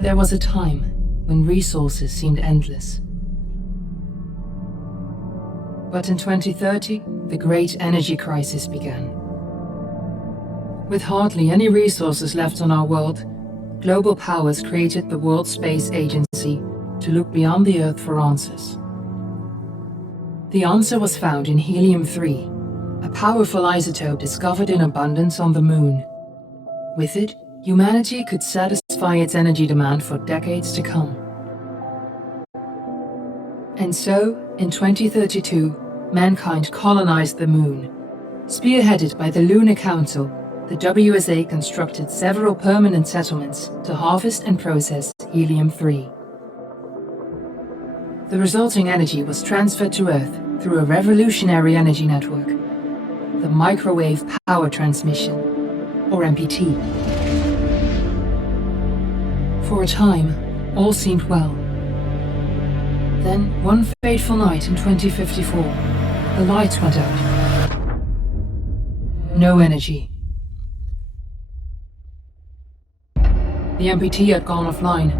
There was a time when resources seemed endless. But in 2030, the great energy crisis began. With hardly any resources left on our world, global powers created the World Space Agency to look beyond the Earth for answers. The answer was found in helium-3, a powerful isotope discovered in abundance on the Moon. With it, humanity could satisfy its energy demand for decades to come. And so, in 2032, mankind colonized the Moon. Spearheaded by the Lunar Council, the WSA constructed several permanent settlements to harvest and process helium-3. The resulting energy was transferred to Earth through a revolutionary energy network, the Microwave Power Transmission, or MPT. For a time, all seemed well. Then, one fateful night in 2054, the lights went out. No energy. The MPT had gone offline,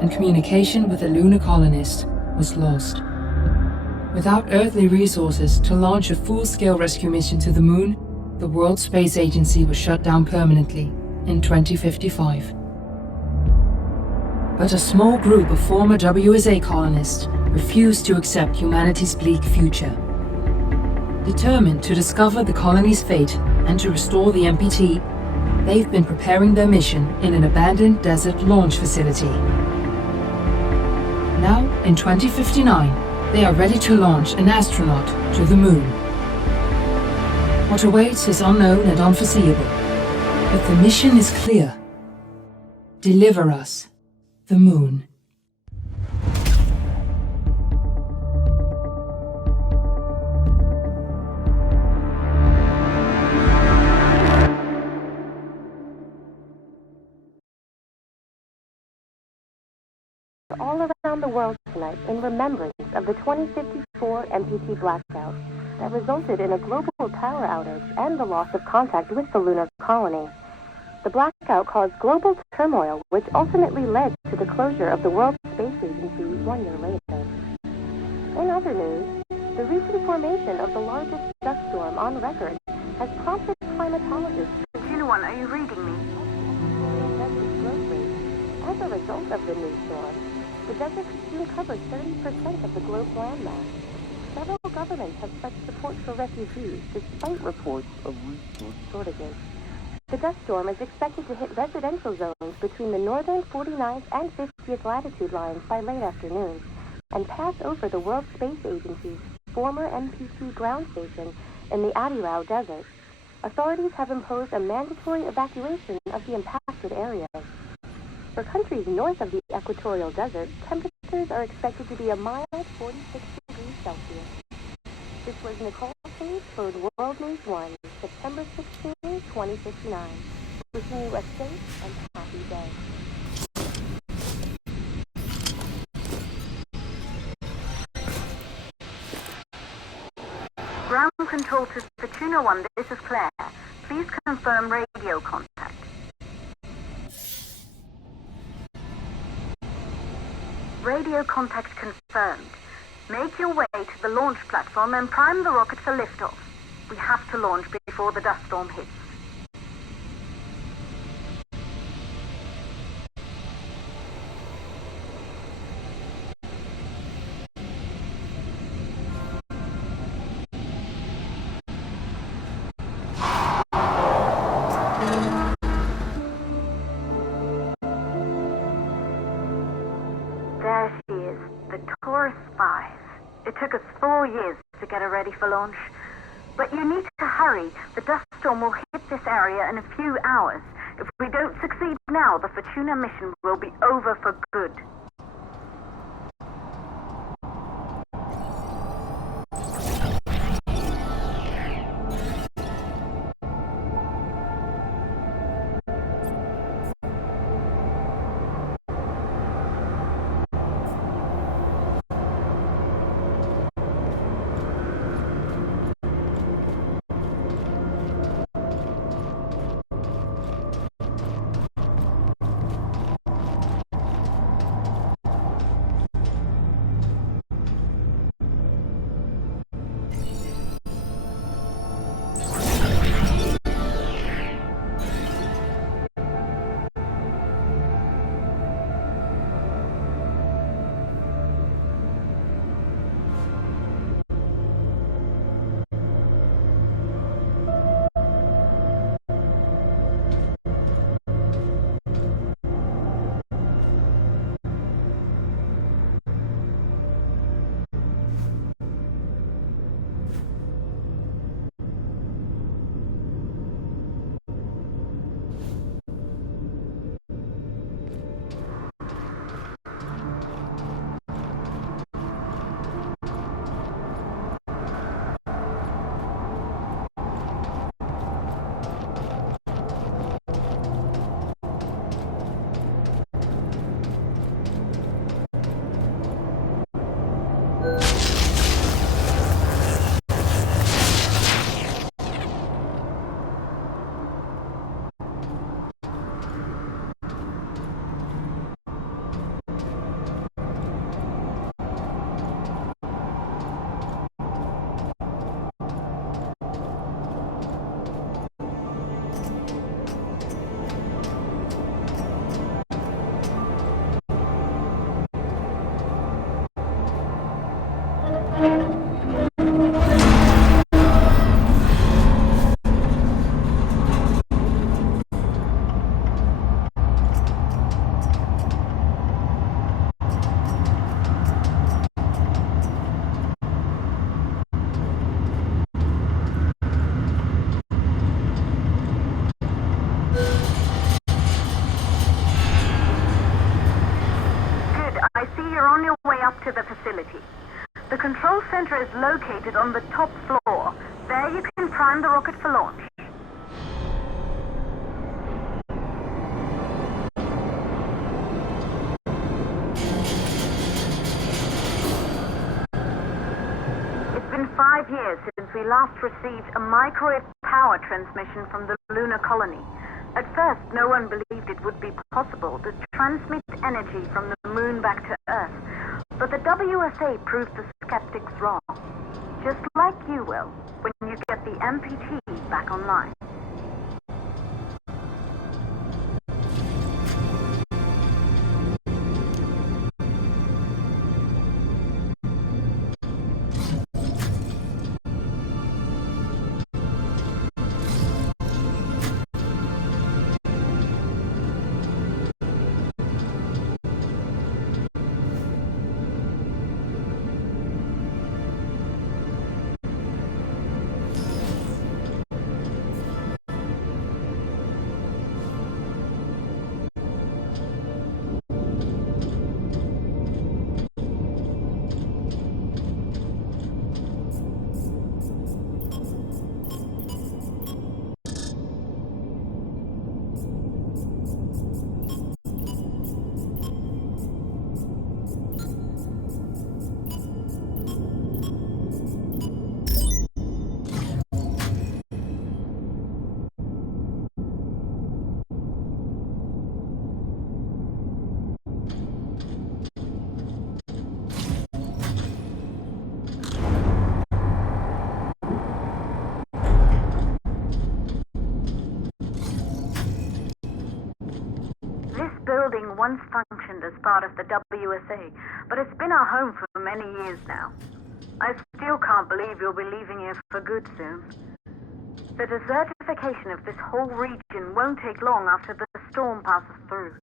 and communication with the lunar colonist was lost. Without earthly resources to launch a full-scale rescue mission to the Moon, the World Space Agency was shut down permanently in 2055. But a small group of former WSA colonists refused to accept humanity's bleak future. Determined to discover the colony's fate and to restore the MPT, they've been preparing their mission in an abandoned desert launch facility. Now, in 2059, they are ready to launch an astronaut to the Moon. What awaits is unknown and unforeseeable, but the mission is clear. Deliver us the Moon. All around the world tonight in remembrance of the 2054 MPT blackout that resulted in a global power outage and the loss of contact with the lunar colony. The blackout caused global turmoil, which ultimately led to the closure of the World Space Agency 1 year later. In other news, the recent formation of the largest dust storm on record has prompted climatologists. Juno-1, are you reading me? As a result of the new storm, the desert soon covered 30% of the globe's landmass. Several governments have pledged support for refugees despite reports of resource shortages. The dust storm is expected to hit residential zones between the northern 49th and 50th latitude lines by late afternoon and pass over the World Space Agency's former MPT ground station in the Adirau Desert. Authorities have imposed a mandatory evacuation of the impacted areas. For countries north of the equatorial desert, temperatures are expected to be a mild 46 degrees Celsius. This was Nicole Hayes for World News 1, September 16, 2059. Wishing you a safe and happy day. Ground control to Fortuna-1, this is Claire. Please confirm radio contact. Radio contact confirmed. Make your way to the launch platform and prime the rocket for liftoff. We have to launch before the dust storm hits. There she is, the Taurus 5. It took us 4 years to get her ready for launch. But you need to hurry. The dust storm will hit this area in a few hours. If we don't succeed now, the Fortuna mission will be over for good. I see you're on your way up to the facility. The control center is located on the top floor. There you can prime the rocket for launch. It's been 5 years since we last received a microwave power transmission from the lunar colony. At first, no one believed it would be possible to transmit energy from the moon back to Earth. But the WSA proved the skeptics wrong. Just like you will, when you get the MPT back online. Building once functioned as part of the WSA, but it's been our home for many years now. I still can't believe you'll be leaving here for good soon. The desertification of this whole region won't take long after the storm passes through.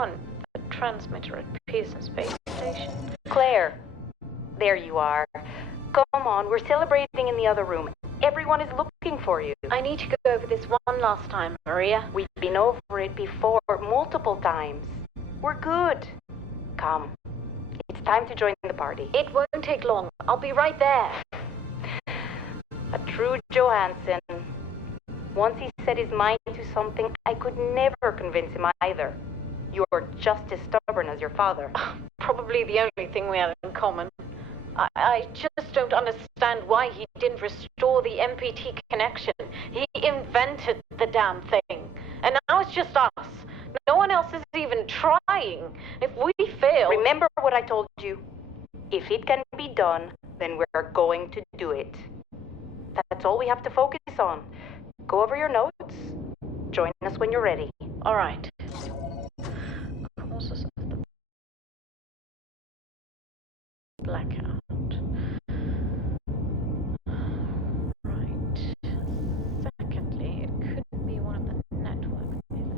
1, the transmitter at Pearson Space Station. Claire, there you are. Come on, we're celebrating in the other room. Everyone is looking for you. I need to go over this one last time, Maria. We've been over it before, multiple times. We're good. Come. It's time to join the party. It won't take long. I'll be right there. A true Johansson. Once he set his mind to something, I could never convince him either. You're just as stubborn as your father. Probably the only thing we have in common. I just don't understand why he didn't restore the MPT connection. He invented the damn thing. And now it's just us. No one else is even trying. If we fail... Remember what I told you. If it can be done, then we're going to do it. That's all we have to focus on. Go over your notes. Join us when you're ready. All right. Causes of the blackout. Right. Secondly, it could be one of the network failures.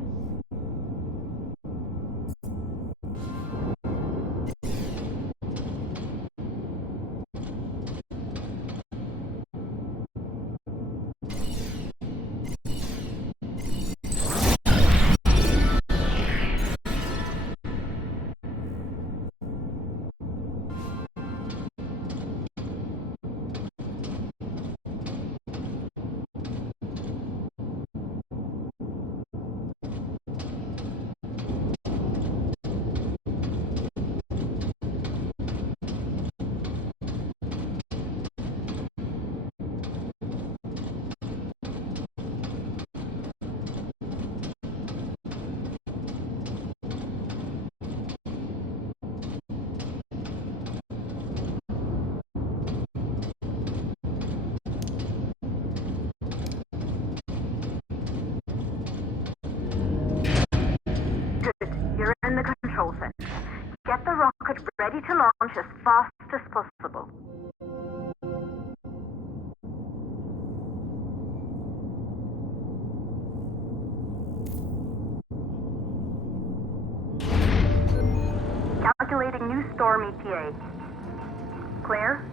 You're in the control center. Get the rocket ready to launch as fast as possible. Calculating new storm ETA. Claire,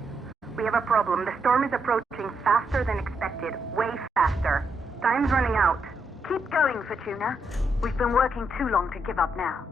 we have a problem. The storm is approaching faster than expected. Way faster. Time's running out. Keep going, Fortuna. We've been working too long to give up now.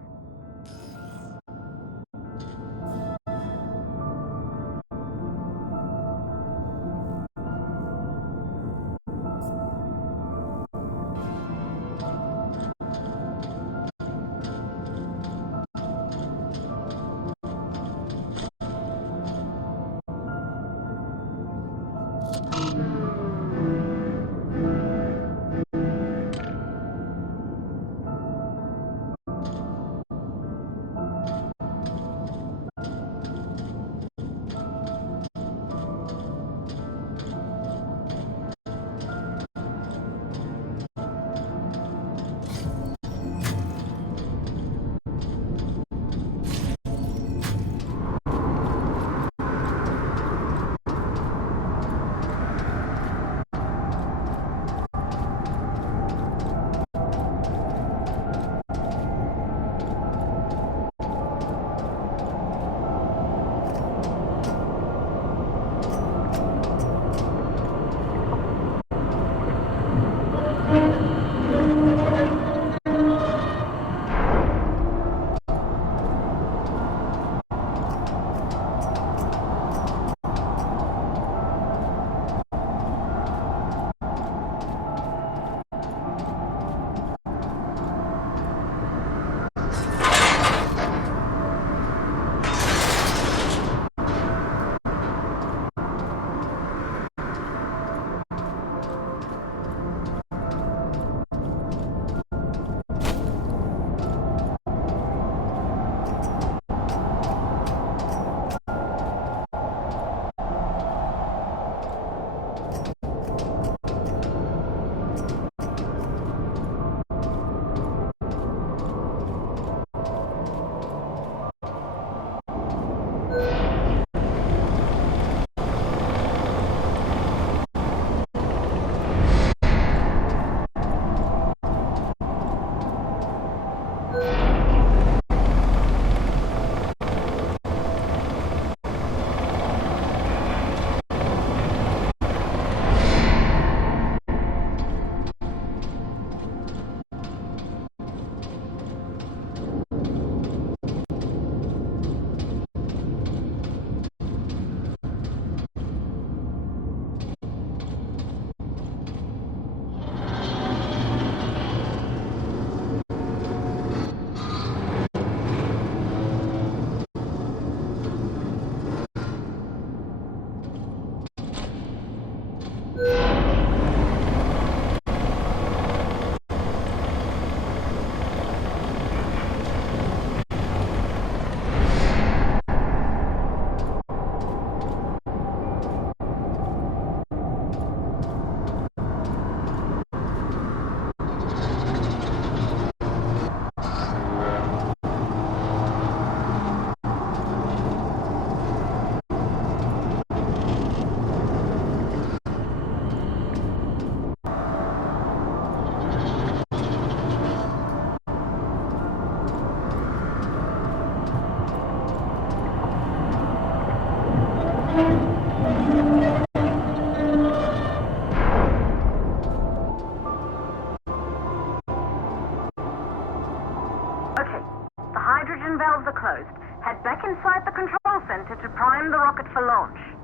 center to prime the rocket for launch.